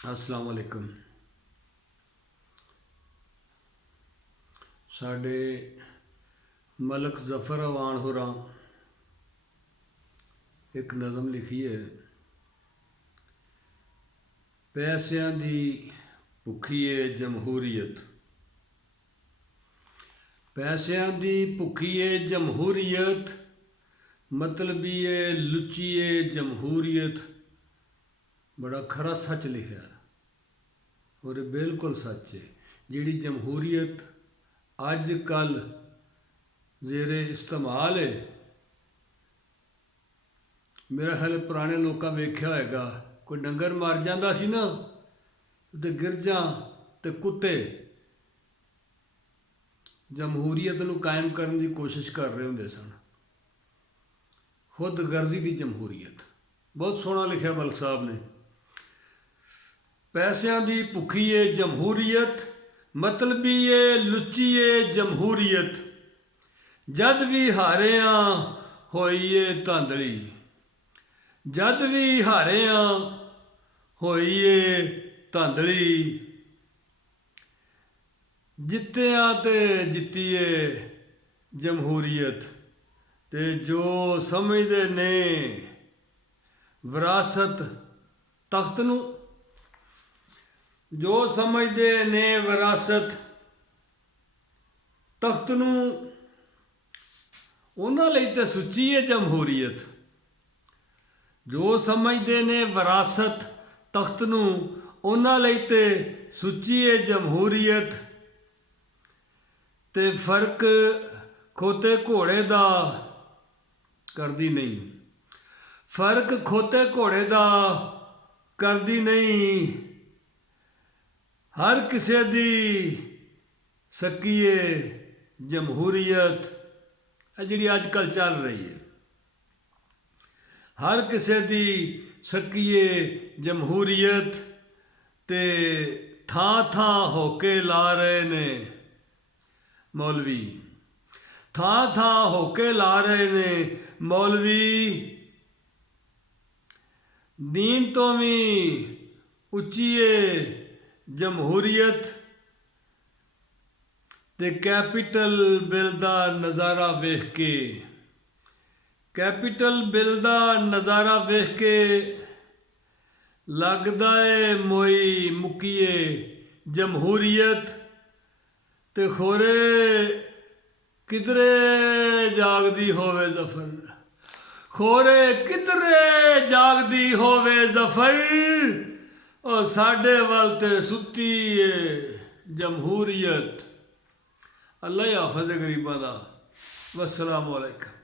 अस्सलाम वालेकुम। साडे मलक जफर अवान होरां एक नज़म लिखी है, पैसियां दी भुखी है जमहूरीयत। पैसियां दी भुखी है जमहूरीयत, मतलबी है लुच्ची है जमहूरीयत। बड़ा खरा सच लिखा और ये बिल्कुल सच है। जिहड़ी जमहूरीयत अज कल जेरे इस्तेमाल है, मेरा ख्याल पुराने लोगों वेख्या होएगा, कोई डंगर मर जाता सी ना ते गिरजां ते कुत्ते जमहूरीयत नूं कायम करने की कोशिश कर रहे होंदे सन। खुद गर्जी की जमहूरीयत। बहुत सोहना लिखा मलक साहब ने, पैसियां दी भुखी है जमहूरीयत, मतलबी है लुच्ची है जमहूरीयत। जद भी हारिया होईए धांधली, जद भी हारिया होईए धांधली। जित्तिया ते जित्तीए जमहूरीयत, ते जो समझते ने विरासत तख्त नूं, जो समझते ने विरासत तख्त नूं, उन्हां लई ते सुच्ची है जमहूरीयत। जो समझते ने विरासत तख्त नूं, उन्हां लई ते सुच्ची है जमहूरीयत। ते फर्क खोते घोड़े दा करदी नहीं, फर्क खोते घोड़े दा करदी नहीं। हर किसे दी सकीए जमहूरीयत, जिहड़ी अजकल चल रही है। हर किसे दी सकीए जमहूरीयत, ते थां थां होके ला रहे ने मौलवी, थां थां होके ला रहे ने मौलवी। दीन तो भी उच्ची है जमहूरीयत, ते कैपिटल बिल दा नज़ारा वेख के, कैपिटल बिल दा नज़ारा वेख के लगदा है मोई मुक्कीए जमहूरीयत। ते खोरे किधरे जागदी होवे जफर, खोरे किधरे जागदी होवे जफर। और साडे वल ते सुती है जमहूरीयत। अल्लाह ही हाफिज़ है गरीबां दा। वस्सलामु अलैकुम।